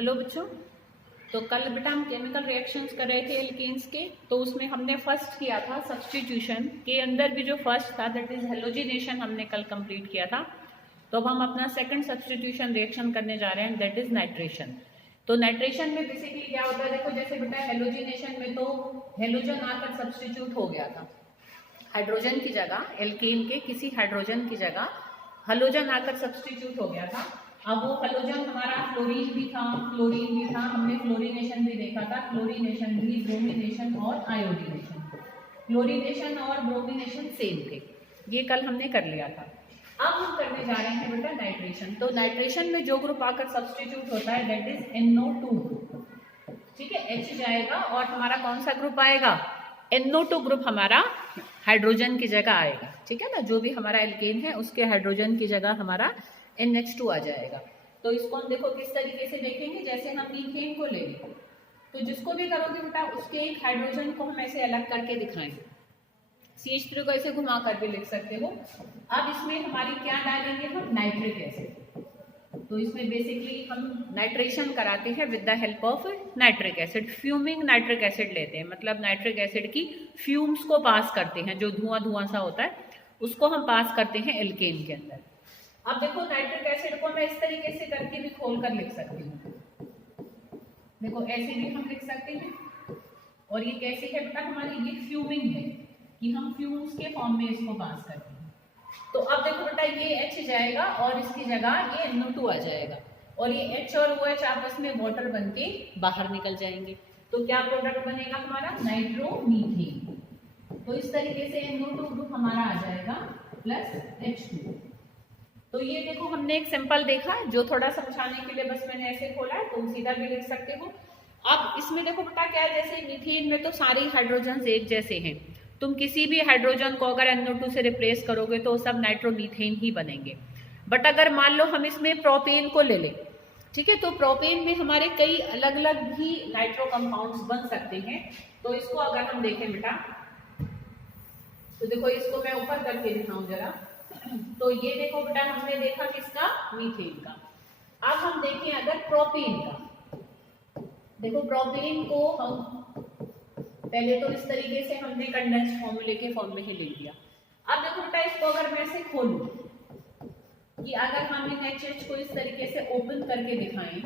Hello बच्चों। तो कल बेटा हम केमिकल रिएक्शंस कर रहे थे एल्केन्स के। तो उसमें हमने फर्स्ट किया था सब्स्टिट्यूशन के अंदर भी जो फर्स्ट था दैट इज हेलोजिनेशन हमने कल कंप्लीट किया था। तो अब हम अपना सेकंड सब्स्टिट्यूशन रिएक्शन करने जा रहे हैं दैट इज नाइट्रेशन। तो नाइट्रेशन में बेसिकली क्या होता है, देखो जैसे बेटा हेलोजिनेशन में तो हेलोजन आकर सब्स्टिट्यूट हो गया था हाइड्रोजन की जगह, एल्केन के किसी हाइड्रोजन की जगह हेलोजन आकर सब्स्टिट्यूट हो गया था। अब वो हेलोजन हमारा फ्लोरीन भी था, क्लोरीन भी था, हमने फ्लोरीनेशन भी देखा था, क्लोरीनेशन भी, ब्रोमिनेशन और आयोडीनेशन। क्लोरीनेशन और ब्रोमिनेशन सेम थे, ये कल हमने कर लिया था। अब हम करने जा रहे हैं बेटा नाइट्रेशन। तो नाइट्रेशन में जो ग्रुप आकर सब्स्टिट्यूट होता है दैट इज NO2 ग्रुप। ठीक है, H जाएगा और हमारा कौन सा ग्रुप आएगा, NO2 ग्रुप हमारा हाइड्रोजन की जगह आएगा। ठीक है ना, जो भी हमारा एल्केन है उसके हाइड्रोजन की जगह हमारा NH2 आ जाएगा। तो इसको हम देखो किस तरीके से देखेंगे, जैसे हम मीथेन को ले लें तो जिसको भी करोगे बेटा उसके एक हाइड्रोजन को हम ऐसे अलग करके दिखाएंगे, CH3 को ऐसे घुमा कर भी लिख सकते हो। अब इसमें हमारी क्या डालेंगे, हम नाइट्रिक एसिड। तो इसमें बेसिकली हम नाइट्रेशन कराते हैं with the help of nitric acid. Fuming nitric acid लेते हैं, मतलब नाइट्रिक एसिड की फ्यूम्स को पास करते हैं, जो धुआं धुआं सा होता है उसको हम पास करते हैं एल्केन के अंदर। अब देखो नाइट्रिक एसिड को मैं इस तरीके से करके भी खोल कर लिख सकती हूँ, देखो ऐसे भी हम लिख सकते हैं। और ये कैसे है बेटा, हमारी ये फ्यूमिंग है कि हम फ्यूम्स के फॉर्म में इसको पास करते हैं। तो अब देखो बेटा ये H जाएगा और इसकी जगह ये NO2 आ जाएगा और ये H और OH आपस में वाटर बन के बाहर निकल जाएंगे। तो क्या प्रोडक्ट बनेगा हमारा, नाइट्रोमीथेन। तो इस तरीके से NO2 ग्रुप हमारा आ जाएगा प्लस H2। तो ये देखो हमने एक सिंपल देखा है जो थोड़ा समझाने के लिए बस मैंने ऐसे खोला है, तुम सीधा भी लिख सकते हो। अब इसमें देखो बेटा क्या है, जैसे मीथेन में तो सारे हाइड्रोजन एक जैसे हैं, तुम किसी भी हाइड्रोजन को अगर NO2 से रिप्लेस करोगे तो सब नाइट्रोमीथेन ही बनेंगे। बट अगर मान लो हम इसमें प्रोपेन को ले लें, ठीक है, तो प्रोपेन में हमारे कई अलग अलग भी नाइट्रो कंपाउंड्स बन सकते हैं। तो इसको अगर हम देखें बेटा, तो देखो इसको मैं ऊपर करके दिखाऊं जरा। तो ये देखो बेटा हमने देखा किसका, मीथेन का। अब हम देखें अगर प्रोपेन का, देखो प्रोपेन को हम पहले तो इस तरीके से हमने कंडेंस्ड फॉर्मूले के फॉर्म में ही ले लिया। अब देखो बेटा इसको अगर मैं ऐसे खोलूं कि अगर हम इन HH को इस तरीके से ओपन करके दिखाएं,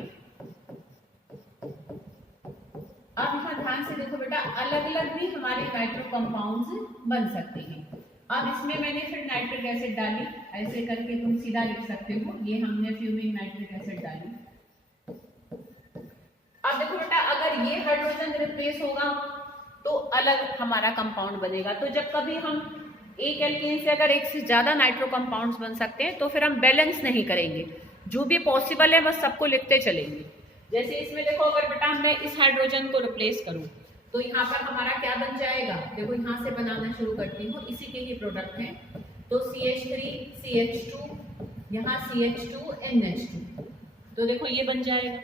अब यहाँ ध्यान से देखो बेटा अलग अलग भी हमारे नाइट्रो कंपाउंड्स बन सकते हैं। अब इसमें मैंने फिर नाइट्रिक एसिड डाली, ऐसे करके तुम सीधा लिख सकते हो, ये हमने फ्यूमिंग नाइट्रिक एसिड डाली। अब देखो बेटा अगर ये हाइड्रोजन रिप्लेस होगा तो अलग हमारा कंपाउंड बनेगा। तो जब कभी हम एक एल्केन से अगर एक से ज्यादा नाइट्रो कंपाउंड्स बन सकते हैं तो फिर हम बैलेंस नहीं करेंगे, जो भी पॉसिबल है बस सबको लिखते चलेंगे। जैसे इसमें देखो अगर बेटा मैं इस हाइड्रोजन को रिप्लेस करूं तो यहाँ पर हमारा क्या बन जाएगा, देखो यहाँ से बनाना शुरू करती हूँ, इसी के ही प्रोडक्ट हैं। तो CH3 CH2, यहाँ CH2 NH2, तो देखो ये बन जाएगा।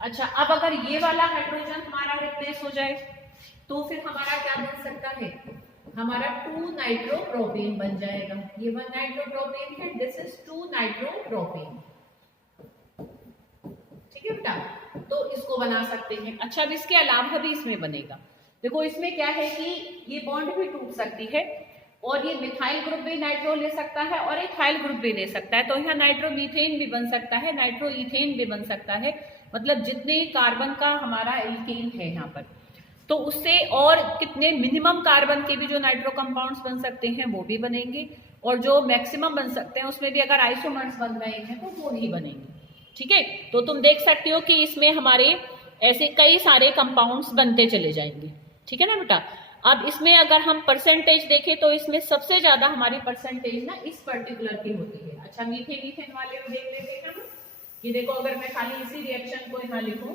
अच्छा अब अगर ये वाला हाइड्रोजन हमारा रिप्लेस हो जाए तो फिर हमारा क्या बन सकता है, हमारा 2 नाइट्रोप्रोपेन बन जाएगा। ये 1 नाइट्रोप्रोपेन है, दिस इज 2 नाइट्रोप्रोपेन। ठीक है बेटा, तो इसको बना सकते हैं। अच्छा अब इसके अलावा भी इसमें बनेगा, देखो इसमें क्या है कि ये बॉन्ड भी टूट सकती है और ये मिथाइल ग्रुप भी नाइट्रो ले सकता है और इथाइल ग्रुप भी ले सकता है। तो यहाँ नाइट्रोमीथेन भी बन सकता है, नाइट्रो इथेन भी बन सकता है, मतलब जितने कार्बन का हमारा एल्केन है यहाँ पर, तो उससे और कितने मिनिमम कार्बन के भी जो नाइट्रो कंपाउंड्स बन सकते हैं वो भी बनेंगे, और जो मैक्सिमम बन सकते हैं उसमें भी अगर आइसोमर्स बन रहे हैं तो वो नहीं बनेंगे। ठीक है, तो तुम देख सकते हो कि इसमें हमारे ऐसे कई सारे कंपाउंड्स बनते चले जाएंगे। ठीक है ना बेटा। अब इसमें अगर हम परसेंटेज देखें तो इसमें सबसे ज्यादा हमारी परसेंटेज ना इस पर्टिकुलर की होती है। अच्छा मीथेन वाले को देख लेते हैं हम, ये देखो अगर मैं खाली इसी रिएक्शन को यहाँ लिखूं,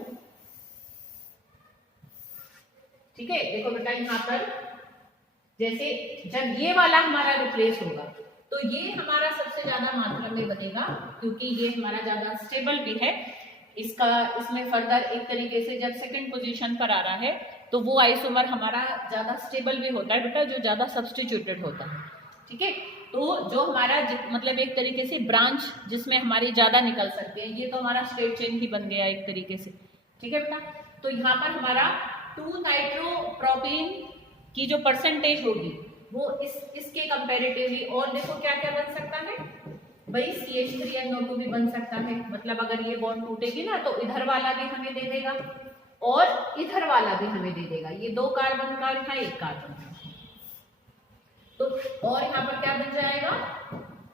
ठीक है, देखो बेटा यहाँ पर जैसे जब ये वाला हमारा रिप्लेस होगा तो ये हमारा सबसे ज्यादा मात्रा में बनेगा, क्योंकि ये हमारा ज्यादा स्टेबल भी है। इसका इसमें फर्दर एक तरीके से जब सेकंड पोजीशन पर आ रहा है तो वो आइसोमर हमारा ज्यादा स्टेबल भी होता है बेटा, जो ज्यादा सब्स्टिट्यूटेड होता है। ठीक है, तो जो हमारा मतलब एक तरीके से ब्रांच जिसमें हमारी ज्यादा निकल सकते हैं, ये तो हमारा स्ट्रेट चेन ही बन गया एक तरीके से, ठीक है बेटा। तो यहाँ पर हमारा 2 नाइट्रोप्रोपीन की जो परसेंटेज होगी वो इसके कंपेरेटिवली, और देखो क्या क्या बन सकता है भाई, CH3NO2 भी बन सकता है। मतलब अगर ये बॉन्ड टूटेगी ना तो इधर वाला भी हमें दे देगा और इधर वाला भी हमें दे देगा, ये 2 कार्बन का और यहाँ 1 कार्बन का। तो और यहाँ पर क्या बन जाएगा,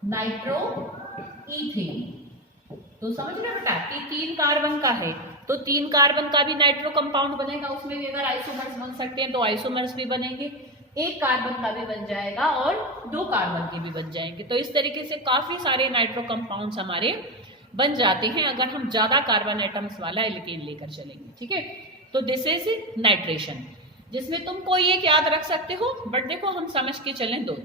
नाइट्रो ईथेन। तो समझ रहे बेटा कि 3 कार्बन का है तो 3 कार्बन का भी नाइट्रो कंपाउंड बनेगा, उसमें भी अगर आइसोमर्स बन सकते हैं तो आइसोमर्स भी बनेंगे, 1 कार्बन का भी बन जाएगा और 2 कार्बन के भी बन जाएंगे। तो इस तरीके से काफी सारे नाइट्रो कंपाउंड्स हमारे बन जाते हैं अगर हम ज्यादा कार्बन एटम्स वाला एल्केन लेकर चलेंगे, ठीक है। तो दिस इज नाइट्रेशन, जिसमें तुम कोई एक याद रख सकते हो, बट देखो हम समझ के चलें 2,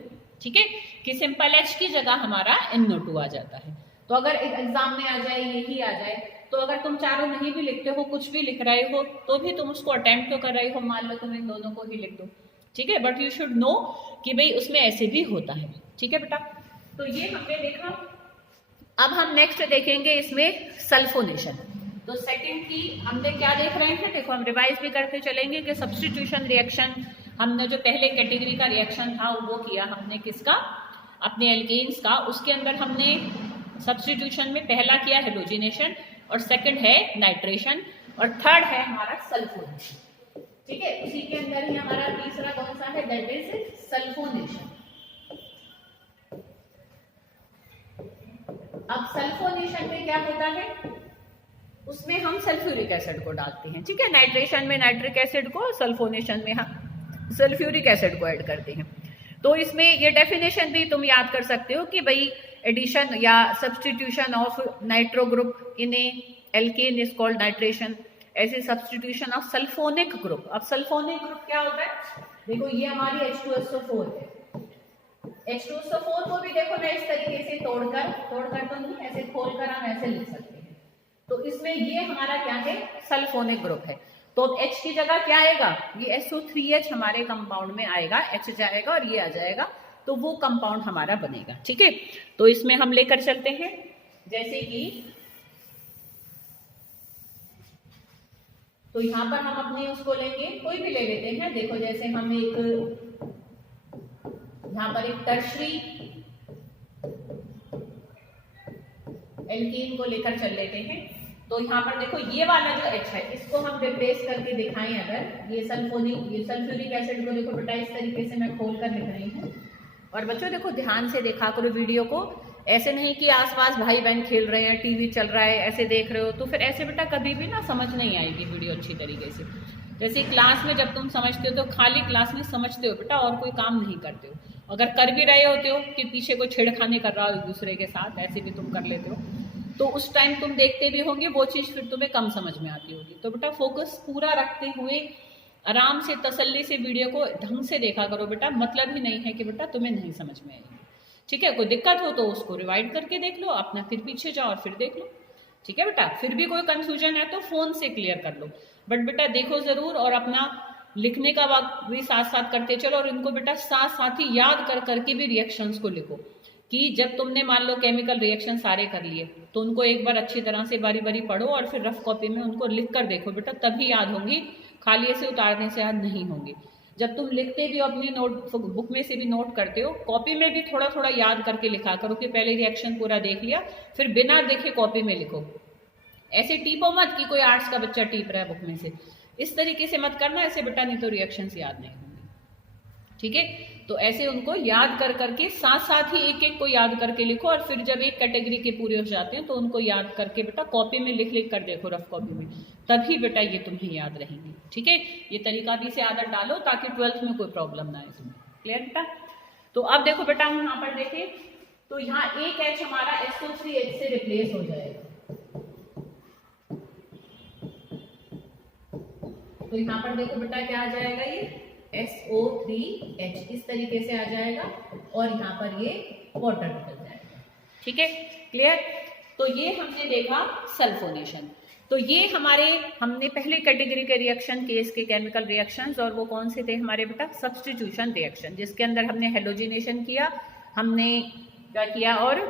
ठीक है, कि सिंपल H की जगह हमारा NO2 आ जाता है। तो अगर एक एग्जाम में आ जाए, यही आ जाए, तो अगर तुम चारों नहीं भी लिखते हो, कुछ भी लिख रहे हो, तो भी तुम उसको अटेम्प्ट तो कर रहे हो, मान लो तुम इन दोनों को ही लिख दो, ठीक है, बट यू शुड नो कि भाई उसमें ऐसे भी होता है, ठीक है बेटा। तो ये हमने देखा। अब हम नेक्स्ट देखेंगे इसमें सल्फोनेशन। तो सेकंड की हमने क्या देख रहे हैं, देखो हम रिवाइज भी करते चलेंगे कि सब्स्टिट्यूशन रिएक्शन हमने जो पहले कैटेगरी का रिएक्शन था वो किया हमने किसका, अपने एल्केन्स का। उसके अंदर हमने सब्स्टिट्यूशन में पहला किया हेलोजिनेशन, और सेकंड है नाइट्रेशन, और थर्ड है हमारा सल्फोनेशन, ठीक है। उसी के अंदर ही हमारा तीसरा कौन सा है, दैट इज सल्फोनेशन। अब सल्फोनेशन में क्या होता है, उसमें हम सल्फ्यूरिक एसिड को डालते हैं, ठीक है। नाइट्रेशन में नाइट्रिक एसिड को, सल्फोनेशन में हम सल्फ्यूरिक एसिड को ऐड करते हैं। तो इसमें ये डेफिनेशन भी तुम याद कर सकते हो कि भाई एडिशन या substitution of nitro group in a alkane is called nitration, ऐसे सब्स्टिट्यूशन ऑफ सल्फोनिक ग्रुप। अब सल्फोनिक ग्रुप क्या होता है, देखो ये हमारी H2SO4 है, H2SO4 को भी देखो मैं इस तरीके से तोड़कर तो नहीं, ऐसे खोलकर हम ऐसे लिख सकते हैं। तो इसमें ये हमारा क्या है, सल्फोनिक ग्रुप है। तो H की जगह क्या आएगा, ये SO3H हमारे कंपाउंड में आएगा, H जाएगा और ये आ जाएगा, तो वो कंपाउंड हमारा बनेगा, ठीक है। तो इसमें हम लेकर चलते हैं, जैसे कि तो यहां पर हम अपने उसको लेंगे, कोई भी ले लेते हैं। देखो जैसे हम एक यहां पर एक टर्शरी एल्कीन को लेकर चल लेते हैं। तो यहाँ पर देखो ये वाला जो H है इसको हम रिप्लेस करके दिखाएं, अगर ये सल्फ्यूरिक एसिड को देखो बेटा इस तरीके से मैं खोल कर लिख रही हूँ। और बच्चों देखो ध्यान से देखा करो वीडियो को, ऐसे नहीं कि आसपास भाई बहन खेल रहे हैं, टीवी चल रहा है, ऐसे देख रहे हो, तो फिर ऐसे बेटा कभी भी ना समझ नहीं आएगी वीडियो अच्छी तरीके से। जैसे क्लास में जब तुम समझते हो तो खाली क्लास में समझते हो बेटा, और कोई काम नहीं करते हो। अगर कर भी रहे होते हो कि पीछे कोई छेड़खानी कर रहा हो एक दूसरे के साथ, ऐसे भी तुम कर लेते हो, तो उस टाइम तुम देखते भी होंगे, वो चीज़ फिर तुम्हें कम समझ में आती होगी। तो बेटा फोकस पूरा रखते हुए आराम से तसल्ली से वीडियो को ढंग से देखा करो बेटा, मतलब ही नहीं है कि बेटा तुम्हें नहीं समझ में आएगी, ठीक है। कोई दिक्कत हो तो उसको रिवाइड करके देख लो, अपना फिर पीछे जाओ और फिर देख लो, ठीक है बेटा। फिर भी कोई कंफ्यूजन है तो फोन से क्लियर कर लो, बट बेटा देखो जरूर, और अपना लिखने का वक्त भी साथ साथ करते चलो, और इनको बेटा साथ साथ ही याद कर करके भी रिएक्शंस को लिखो, कि जब तुमने मान लो केमिकल रिएक्शन सारे कर लिए तो उनको एक बार अच्छी तरह से बारी बारी पढ़ो, और फिर रफ कॉपी में उनको लिख कर देखो बेटा, तभी याद होंगी, खाली ऐसे उतारने से याद नहीं होंगी। जब तुम लिखते भी हो अपनी नोट बुक में से भी नोट करते हो, कॉपी में भी थोड़ा थोड़ा याद करके लिखा करो कि पहले रिएक्शन पूरा देख लिया, फिर बिना देखे कॉपी में लिखो। ऐसे टीपो मत कि कोई आर्ट्स का बच्चा टीप रहा है बुक में से, इस तरीके से मत करना ऐसे बेटा, नहीं तो रिएक्शंस याद नहीं होंगे, ठीक है। तो ऐसे उनको याद कर करके साथ साथ ही एक एक को याद करके लिखो, और फिर जब एक कैटेगरी के पूरे हो जाते हैं तो उनको याद करके बेटा कॉपी में लिख लिख कर देखो, रफ कॉपी में, तभी बेटा ये तुम्हें याद रहेंगी, ठीक है। ये तरीका भी से आदत डालो ताकि 12th में कोई प्रॉब्लम ना आए तुम्हें, क्लियर बेटा। तो अब देखो बेटा हम यहाँ पर देखें तो यहाँ एक H हमारा SO3H से रिप्लेस हो जाएगा, तो यहाँ पर देखो बेटा क्या आ जाएगा, ये SO3H इस तरीके से आ जाएगा, और यहाँ पर ये वाटर निकल जाएगा, ठीक है, क्लियर। तो ये हमने देखा सल्फोनेशन। तो ये हमने पहले कैटेगरी के रिएक्शन केस के केमिकल रिएक्शंस, और वो कौन से थे हमारे बेटा, सब्स्टिट्यूशन रिएक्शन, जिसके अंदर हमने हेलोजिनेशन किया, हमने क्या किया, और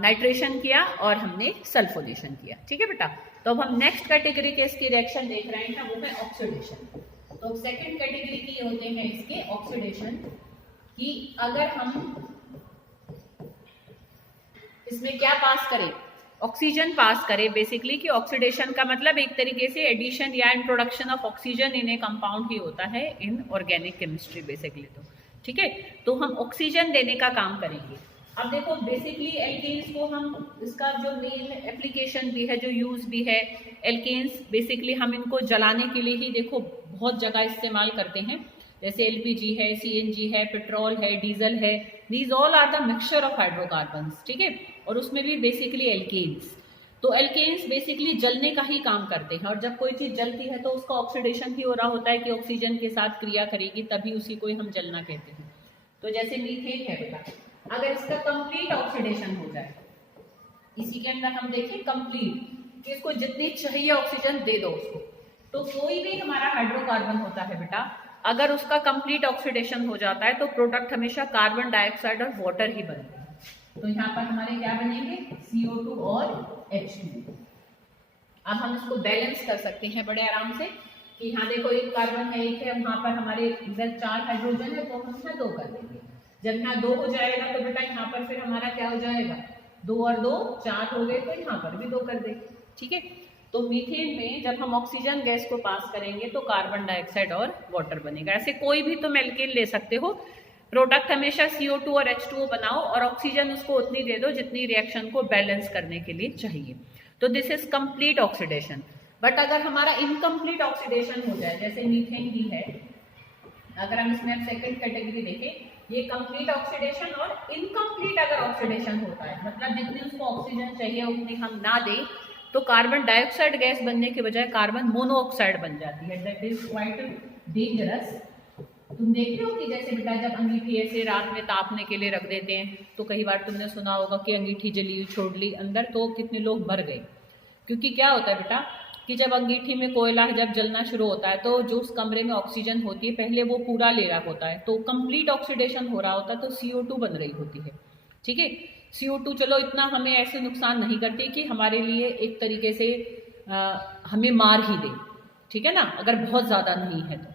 नाइट्रेशन किया, और हमने सल्फोनेशन किया। ठीक है बेटा। तो अब हम नेक्स्ट कैटेगरी के इसकी रिएक्शन देख रहे हैं, वो है ऑक्सीडेशन। तो सेकंड कैटेगरी की होते हैं इसके ऑक्सीडेशन, कि अगर हम इसमें क्या पास करें, ऑक्सीजन पास करें। बेसिकली कि ऑक्सीडेशन का मतलब एक तरीके से एडिशन या introduction of oxygen in a compound ही होता है इन ऑर्गेनिक केमिस्ट्री बेसिकली। तो ठीक है, तो हम ऑक्सीजन देने का काम करेंगे। अब देखो बेसिकली एल्केन्स को हम, इसका जो मेन एप्लीकेशन भी है, जो यूज भी है, एल्केन्स बेसिकली हम इनको जलाने के लिए ही देखो बहुत जगह इस्तेमाल करते हैं, जैसे एलपीजी है, सीएनजी है, पेट्रोल है, डीजल है, these all are the mixture of hydrocarbons. ठीक है, और उसमें भी बेसिकली एल्केन्स। तो एल्केन्स बेसिकली जलने का ही काम करते हैं, और जब कोई चीज जलती है तो उसका ऑक्सीडेशन ही हो रहा होता है कि ऑक्सीजन के साथ क्रिया करेगी, तभी उसी को हम जलना कहते हैं। तो जैसे मीथेन है बेटा, अगर इसका कंप्लीट ऑक्सीडेशन हो जाए, इसी के अंदर हम देखें कंप्लीट, कि इसको जितनी चाहिए ऑक्सीजन दे दो उसको, तो कोई भी हमारा हाइड्रोकार्बन होता है बेटा, अगर उसका कंप्लीट ऑक्सीडेशन हो जाता है तो प्रोडक्ट हमेशा कार्बन डाइऑक्साइड और वाटर ही बनते हैं। तो यहाँ पर हमारे क्या बनेंगे, CO2 और H2। अब हम इसको बैलेंस कर सकते हैं बड़े आराम से, कि यहाँ देखो एक कार्बन है, एक है, वहां पर हमारे इधर 4 हाइड्रोजन है, तो हम इसमें 2 कर देंगे। जब यहाँ 2 हो जाएगा तो बेटा यहाँ पर फिर हमारा क्या हो जाएगा, 2 और 2 4 हो गए, तो यहाँ पर भी 2 कर देंगे। ठीक है, तो मीथेन में जब हम ऑक्सीजन गैस को पास करेंगे तो कार्बन डाइऑक्साइड और वाटर बनेगा। ऐसे कोई भी तुम एल्केन ले सकते हो, प्रोडक्ट हमेशा CO2 और H2O बनाओ, और ऑक्सीजन उसको उतनी दे दो जितनी रिएक्शन को बैलेंस करने के लिए चाहिए। तो this is complete oxidation. But अगर हमारा इनकम्प्लीट ऑक्सीडेशन हो जाए, जैसे मीथेन भी है, अगर हम इसमें सेकंड कैटेगरी देखें, ये कंप्लीट ऑक्सीडेशन और इनकम्प्लीट अगर ऑक्सीडेशन होता है, मतलब जितनी उसको ऑक्सीजन चाहिए उतनी हम ना दें, तो कार्बन डाइऑक्साइड गैस बनने के बजाय कार्बन मोनोऑक्साइड बन जाती है। That is quite dangerous. तुम देख रहे हो कि जैसे बेटा जब अंगीठी ऐसे रात में तापने के लिए रख देते हैं, तो कई बार तुमने सुना होगा कि अंगीठी जली हुई छोड़ ली अंदर, तो कितने लोग मर गए। क्योंकि क्या होता है बेटा कि जब अंगीठी में कोयला जब जलना शुरू होता है, तो जो उस कमरे में ऑक्सीजन होती है पहले वो पूरा ले रहा होता है, तो कंप्लीट ऑक्सीडेशन हो रहा होता है, तो CO2 बन रही होती है। ठीक है, CO2 चलो इतना हमें ऐसे नुकसान नहीं करती कि हमारे लिए एक तरीके से हमें मार ही दे। ठीक है ना, अगर बहुत ज़्यादा नहीं है तो।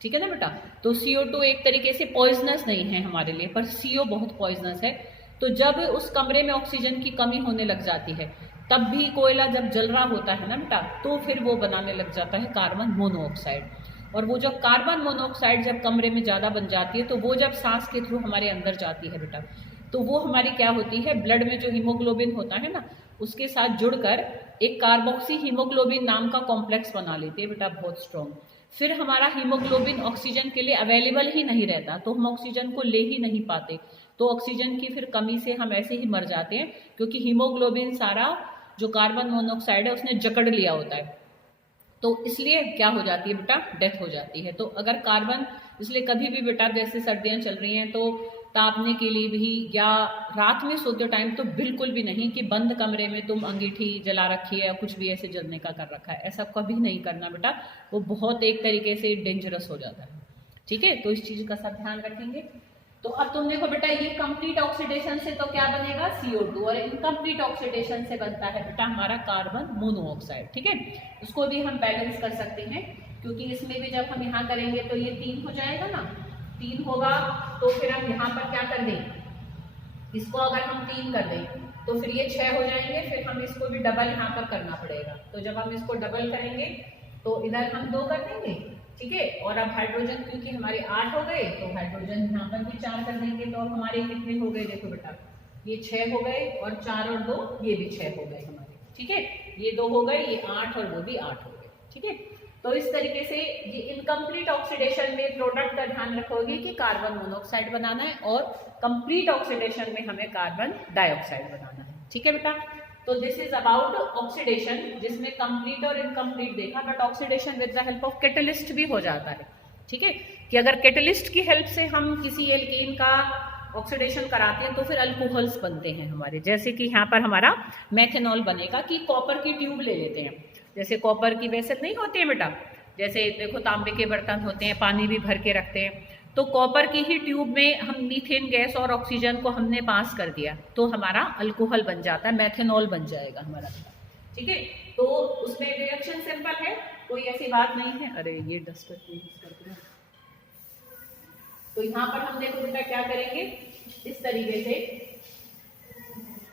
ठीक है ना बेटा, तो CO2 एक तरीके से पॉइजनस नहीं है हमारे लिए, पर CO बहुत पॉइजनस है। तो जब उस कमरे में ऑक्सीजन की कमी होने लग जाती है, तब भी कोयला जब जल रहा होता है ना बेटा, तो फिर वो बनाने लग जाता है कार्बन मोनोऑक्साइड। और वो जब कार्बन मोनोऑक्साइड जब कमरे में ज़्यादा बन जाती है, तो वो जब सांस के थ्रू हमारे अंदर जाती है बेटा, तो वो हमारी क्या होती है, ब्लड में जो हीमोग्लोबिन होता है ना, उसके साथ जुड़कर एक कार्बोक्सी हीमोग्लोबिन नाम का कॉम्प्लेक्स बना लेते हैं बेटा, बहुत स्ट्रॉन्ग। फिर हमारा हीमोग्लोबिन ऑक्सीजन के लिए अवेलेबल ही नहीं रहता, तो हम ऑक्सीजन को ले ही नहीं पाते, तो ऑक्सीजन की फिर कमी से हम ऐसे ही मर जाते हैं, क्योंकि हीमोग्लोबिन सारा जो कार्बन मोनोऑक्साइड है उसने जकड़ लिया होता है। तो इसलिए क्या हो जाती है बेटा, डेथ हो जाती है। तो अगर कार्बन, इसलिए कभी भी बेटा जैसे सर्दियां चल रही हैं तो तापने के लिए भी, या रात में सोते टाइम तो बिल्कुल भी नहीं कि बंद कमरे में तुम अंगीठी जला रखी है या कुछ भी ऐसे जलने का कर रखा है, ऐसा कभी नहीं करना बेटा, वो बहुत एक तरीके से डेंजरस हो जाता है। ठीक है, तो इस चीज का सब ध्यान रखेंगे। तो अब तुम देखो बेटा, ये कंप्लीट ऑक्सीडेशन से तो क्या बनेगा, CO2, और इनकम्प्लीट ऑक्सीडेशन से बनता है बेटा हमारा कार्बन मोनोऑक्साइड। ठीक है, उसको भी हम बैलेंस कर सकते हैं, क्योंकि इसमें भी जब हम यहाँ करेंगे तो ये 3 हो जाएगा ना, 3 होगा, तो फिर हम यहाँ पर क्या कर दें, इसको अगर हम 3 कर दें तो फिर ये 6 हो जाएंगे, फिर हम इसको भी डबल यहाँ पर करना पड़ेगा। तो जब हम इसको डबल करेंगे तो इधर हम 2 कर देंगे। ठीक है, और अब हाइड्रोजन क्योंकि हमारे 8 हो गए, तो हाइड्रोजन यहाँ पर भी 4 कर देंगे, तो अब हमारे कितने हो गए, देखो बेटा ये 6 हो गए, और 4 और 2 ये भी 6 हो गए हमारे। ठीक है, ये 2 हो गए, ये 8 और वो भी 8 हो गए। ठीक है, तो इस तरीके से ये इनकम्प्लीट ऑक्सीडेशन में प्रोडक्ट का ध्यान रखोगे कि कार्बन मोनोऑक्साइड बनाना है, और कंप्लीट ऑक्सीडेशन में हमें कार्बन डाइऑक्साइड बनाना है। ठीक है बेटा, तो दिस इज अबाउट ऑक्सीडेशन, जिसमें कंप्लीट और इनकम्प्लीट देखा, but oxidation with the help of catalyst भी हो जाता है। ठीक है, कि अगर कैटलिस्ट की हेल्प से हम किसी एल्केन का ऑक्सीडेशन कराते हैं तो फिर अल्कोहल्स बनते हैं हमारे, जैसे कि यहाँ पर हमारा मेथेनॉल बनेगा। कि कॉपर की ट्यूब ले लेते हैं, जैसे कॉपर की वेसल नहीं होती है बेटा, जैसे देखो तांबे के बर्तन होते हैं, पानी भी भर के रखते हैं, तो कॉपर की ही ट्यूब में हम मीथेन गैस और ऑक्सीजन को हमने पास कर दिया, तो हमारा अल्कोहल बन जाता है, मेथेनॉल बन जाएगा हमारा। ठीक है, तो उसमें रिएक्शन सिंपल है, कोई ऐसी बात नहीं है। अरे ये डस्टर कर दो। तो यहाँ पर हम देखो बेटा क्या करेंगे, इस तरीके से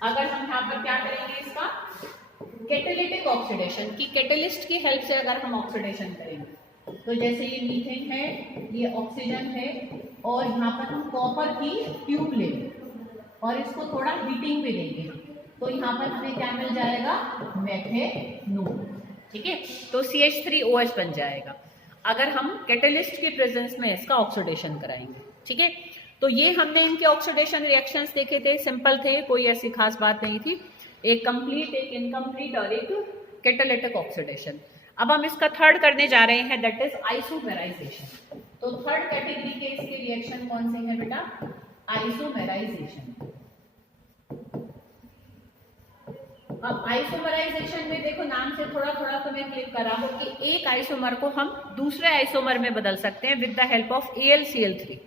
अगर हम यहाँ पर क्या करेंगे, इसका कैटालिटिक ऑक्सीडेशन की कैटलिस्ट की हेल्प से अगर हम ऑक्सीडेशन करेंगे, तो जैसे ये मीथेन है, ये ऑक्सीजन है, और यहाँ पर हम कॉपर की ट्यूब लेंगे और इसको थोड़ा हीटिंग पे देंगे, तो यहाँ पर हमें क्या मिल जाएगा, मेथेनॉल। ठीक है, तो CH3OH बन जाएगा अगर हम कैटलिस्ट के प्रेजेंस में इसका ऑक्सीडेशन कराएंगे। ठीक है, तो ये हमने इनके ऑक्सीडेशन रिएक्शंस देखे थे, सिंपल थे, कोई ऐसी खास बात नहीं थी, एक कंप्लीट, एक इनकम्प्लीट और एक कैटालिटिक ऑक्सीडेशन। अब हम इसका थर्ड करने जा रहे हैं, दैट इज आइसोमेराइजेशन। तो थर्ड कैटेगरी के इसके रिएक्शन कौन से हैं बेटा, आइसोमेराइजेशन। अब आइसोमराइजेशन में देखो नाम से थोड़ा थोड़ा तुम्हें क्लिक करा हो कि एक आइसोमर को हम दूसरे आइसोमर में बदल सकते हैं with the help of AlCl3।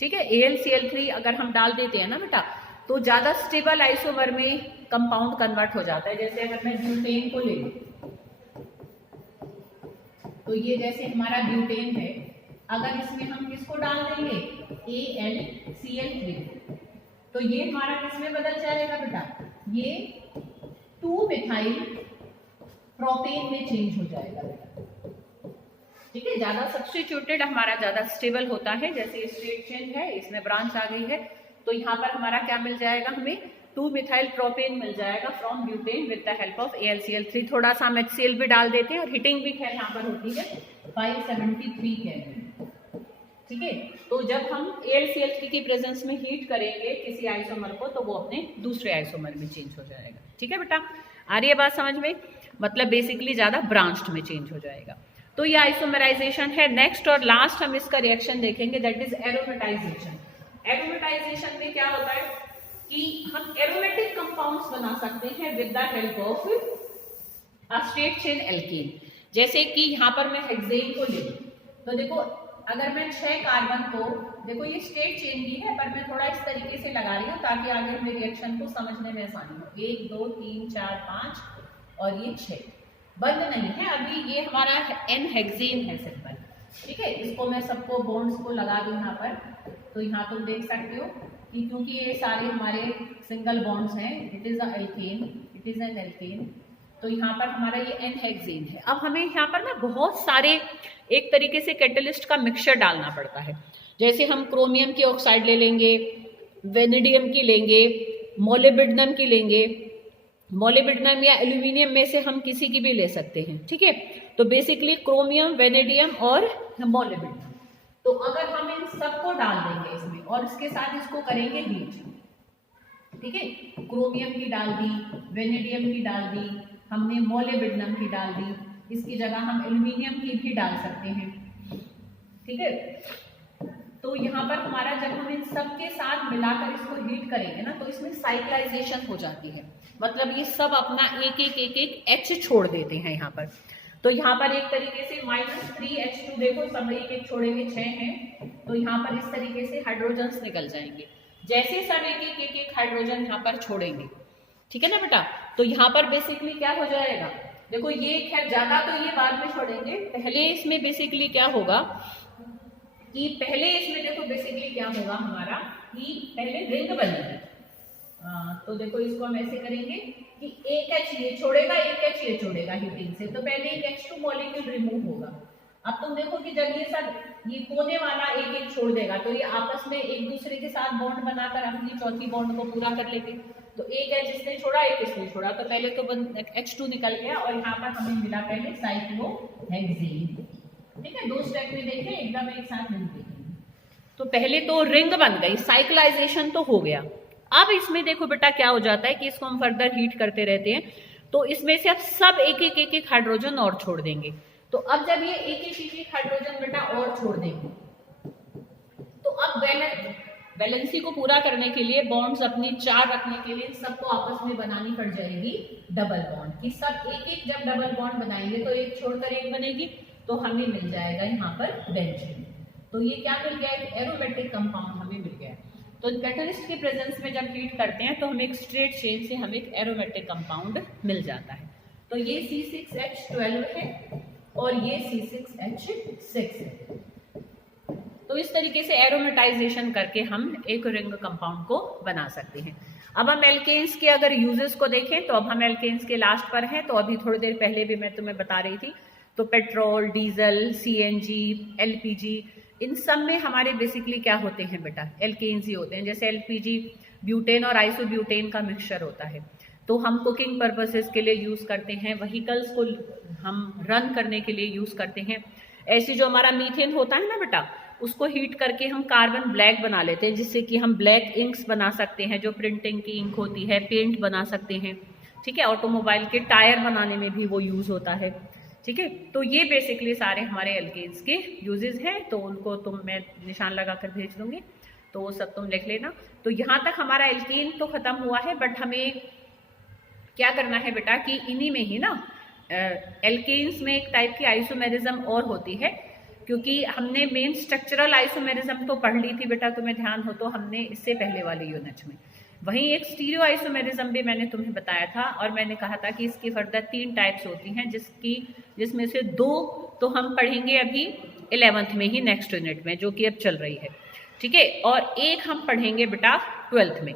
ठीक है, AlCl3 अगर हम डाल देते हैं ना बेटा, तो ज्यादा स्टेबल आइसोमर में कंपाउंड कन्वर्ट हो जाता है। जैसे अगर मैं ब्यूटेन को ले लूं, तो ये जैसे हमारा ब्यूटेन है, अगर इसमें हम किसको डाल देंगे, AlCl3, तो ये हमारा किसमें बदल जाएगा बेटा, ये 2-मिथाइल प्रोपेन में चेंज हो जाएगा बेटा। ठीक है, ज्यादा सब्स्टिट्यूटेड हमारा ज्यादा स्टेबल होता है, जैसे स्ट्रेट चेन है, इसमें ब्रांच आ गई है, तो यहाँ पर हमारा क्या मिल जाएगा, हमें 2-मिथाइल प्रोपेन मिल जाएगा from butane with the help of AlCl3। थोड़ा सा हम HCl भी डाल देते हैं, और हीटिंग भी खैर यहाँ पर होती है 573 केल्विन। ठीक है, तो जब हम AlCl3 की प्रेजेंस में हीट करेंगे किसी आइसोमर को, तो वो अपने दूसरे आइसोमर में चेंज हो जाएगा। ठीक है बेटा, आ रही है बात समझ में, मतलब बेसिकली ज्यादा ब्रांच्ड में चेंज हो जाएगा। तो ये आइसोमराइजेशन है। नेक्स्ट और लास्ट हम इसका रिएक्शन देखेंगे, दैट इज एरोमेटाइजेशन। एरोमेटाइजेशन में क्या होता है कि हम एरोमेटिक कंपाउंड्स बना सकते हैं with the help of a straight chain alkene. जैसे कि यहाँ पर मैं हेक्सेन को ले लूं, तो देखो अगर मैं 6 कार्बन को, देखो ये स्ट्रेट चेन भी है, पर मैं थोड़ा इस तरीके से लगा रही हूँ ताकि आगे हमें रिएक्शन को समझने में आसानी हो। 1 2 3 4 5 और ये 6 बंद नहीं है अभी, ये हमारा N हेक्सेन है सिंपल। ठीक है, इसको मैं सबको बॉन्ड्स को लगा दूं यहाँ पर, तो यहाँ तुम देख सकते हो कि क्योंकि ये सारे हमारे सिंगल बॉन्ड्स हैं, it is a alkane, it is an alkane, तो यहाँ पर हमारा ये N हेक्सेन है। अब हमें यहाँ पर ना बहुत सारे एक तरीके से कैटलिस्ट का मिक्सचर डालना पड़ता है। जैसे हम क्रोमियम की ऑक्साइड ले लेंगे, वेनेडियम की लेंगे, मोलिब्डेनम की लेंगे, मोलिब्डेनम या एल्यूमिनियम में से हम किसी की भी ले सकते हैं। ठीक है, तो बेसिकली क्रोमियम, वेनेडियम और मोलिब्डेनम, तो अगर हम इन सबको डाल देंगे इसमें और इसके साथ इसको करेंगे हीट। ठीक है, क्रोमियम की डाल दी, वेनेडियम की डाल दी, हमने मोलिब्डेनम की डाल दी, इसकी जगह हम एल्यूमिनियम की भी डाल सकते हैं। ठीक है, तो यहाँ पर हमारा जब हम इन सब के साथ मिलाकर इसको हीट करेंगे ना, तो इसमें साइक्लाइजेशन हो जाती है, मतलब ये सब अपना एक H छोड़ देते हैं यहाँ पर। तो यहाँ पर एक तरीके से -3H2, देखो सब एक छोड़ेंगे, 6 हैं, तो यहाँ पर इस तरीके से हाइड्रोजन्स निकल जाएंगे। जैसे सब एक हाइड्रोजन यहाँ पर छोड़ेंगे, ठीक है ना बेटा, तो यहाँ पर बेसिकली क्या हो जाएगा, देखो ये खैर ज्यादा तो ये बाद में छोड़ेंगे, पहले इसमें बेसिकली क्या होगा कि पहले इसमें देखो बेसिकली क्या होगा हमारा कि पहले रिंग बनेगी। तो देखो इसको हम ऐसे करेंगे कि एक H ये छोड़ेगा, एक H ये छोड़ेगा हीटिंग से, तो पहले एक H2 मॉलिक्यूल रिमूव होगा। अब तुम देखो कि जब ये सब ये कोने वाला एक छोड़ देगा, तो ये आपस में एक दूसरे के साथ बॉन्ड बनाकर अपनी चौथी बॉन्ड को पूरा कर लेते। तो एक H इसने छोड़ा, एक इसने छोड़ा, तो पहले तो H2 निकल गया और यहाँ पर हमें मिला पहले साइक्लोहेक्सेन। ठीक है, 2 स्टेप में देखें, एकदम एक साथ नहीं देखेंगे। तो पहले तो रिंग बन गई, साइक्लाइजेशन तो हो गया। अब इसमें देखो बेटा क्या हो जाता है कि इसको हम फर्दर हीट करते रहते हैं, तो इसमें से अब सब एक हाइड्रोजन और छोड़ देंगे। तो अब जब ये एक हाइड्रोजन बेटा और छोड़ देंगे, तो अब वैलेंसी को पूरा करने के लिए, बॉन्ड्स अपनी 4 रखने के लिए सबको आपस में बनानी पड़ जाएगी डबल बॉन्ड, कि सब एक जब डबल बॉन्ड बनाएंगे तो एक छोड़कर एक बनेगी, तो हमें मिल जाएगा यहाँ पर बेंजीन। तो ये क्या मिल गया, एक एरोमेटिक कंपाउंड हमें मिल गया। तो कैटलिस्ट के प्रेजेंस में जब हीट करते हैं तो हमें एक स्ट्रेट चेन से हमें एक एरोमेटिक कंपाउंड मिल जाता है। तो ये C6H12 है और ये C6H6 है। तो इस तरीके से एरोमेटाइजेशन करके हम एक रिंग कंपाउंड को बना सकते हैं। अब हम एल्केन्स के अगर यूजेस को देखें तो अब हम एल्केन्स के लास्ट पर हैं। तो अभी थोड़ी देर पहले भी मैं तुम्हें बता रही थी, तो पेट्रोल, डीजल, CNG, LPG, इन सब में हमारे बेसिकली क्या होते हैं बेटा, एल्केन्स ही होते हैं। जैसे LPG ब्यूटेन और आइसोब्यूटेन का मिक्सचर होता है, तो हम कुकिंग पर्पसेस के लिए यूज़ करते हैं, व्हीकल्स को हम रन करने के लिए यूज़ करते हैं। ऐसी जो हमारा मीथेन होता है ना बेटा, उसको हीट करके हम कार्बन ब्लैक बना लेते हैं, जिससे कि हम ब्लैक इंक्स बना सकते हैं, जो प्रिंटिंग की इंक होती है, पेंट बना सकते हैं। ठीक है, ऑटोमोबाइल के टायर बनाने में भी वो यूज़ होता है। ठीक है, तो ये बेसिकली सारे हमारे एल्केन्स के यूजेस हैं। तो उनको मैं निशान लगा कर भेज दूंगी, तो वो सब तुम लिख लेना। तो यहाँ तक हमारा एल्केन तो खत्म हुआ है, बट हमें क्या करना है बेटा कि इन्हीं में ही ना एल्केन्स में एक टाइप की आइसोमेरिज्म और होती है, क्योंकि हमने मेन स्ट्रक्चरल आइसोमेरिज्म तो पढ़ ली थी बेटा, तुम्हें ध्यान हो तो, हमने इससे पहले वाले यूनिट में। वहीं एक स्टीरियो आइसोमेरिज्म भी मैंने तुम्हें बताया था, और मैंने कहा था कि इसकी फर्दर 3 टाइप्स होती हैं, जिसमें से 2 तो हम पढ़ेंगे अभी 11th में ही, नेक्स्ट यूनिट में, जो कि अब चल रही है। ठीक है, और एक हम पढ़ेंगे बेटा 12th में।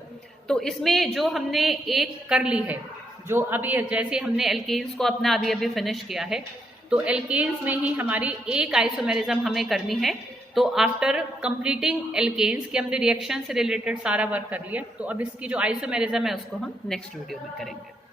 तो इसमें जो हमने एक कर ली है, जो अभी जैसे हमने एल्केन्स को अपना अभी अभी फिनिश किया है, तो एल्केन्स में ही हमारी एक आइसोमेरिज्म हमें करनी है। तो आफ्टर कंप्लीटिंग एल्केन्स की हमने रिएक्शन से रिलेटेड सारा वर्क कर लिया, तो अब इसकी जो आइसोमेरिज्म है उसको हम नेक्स्ट वीडियो में करेंगे।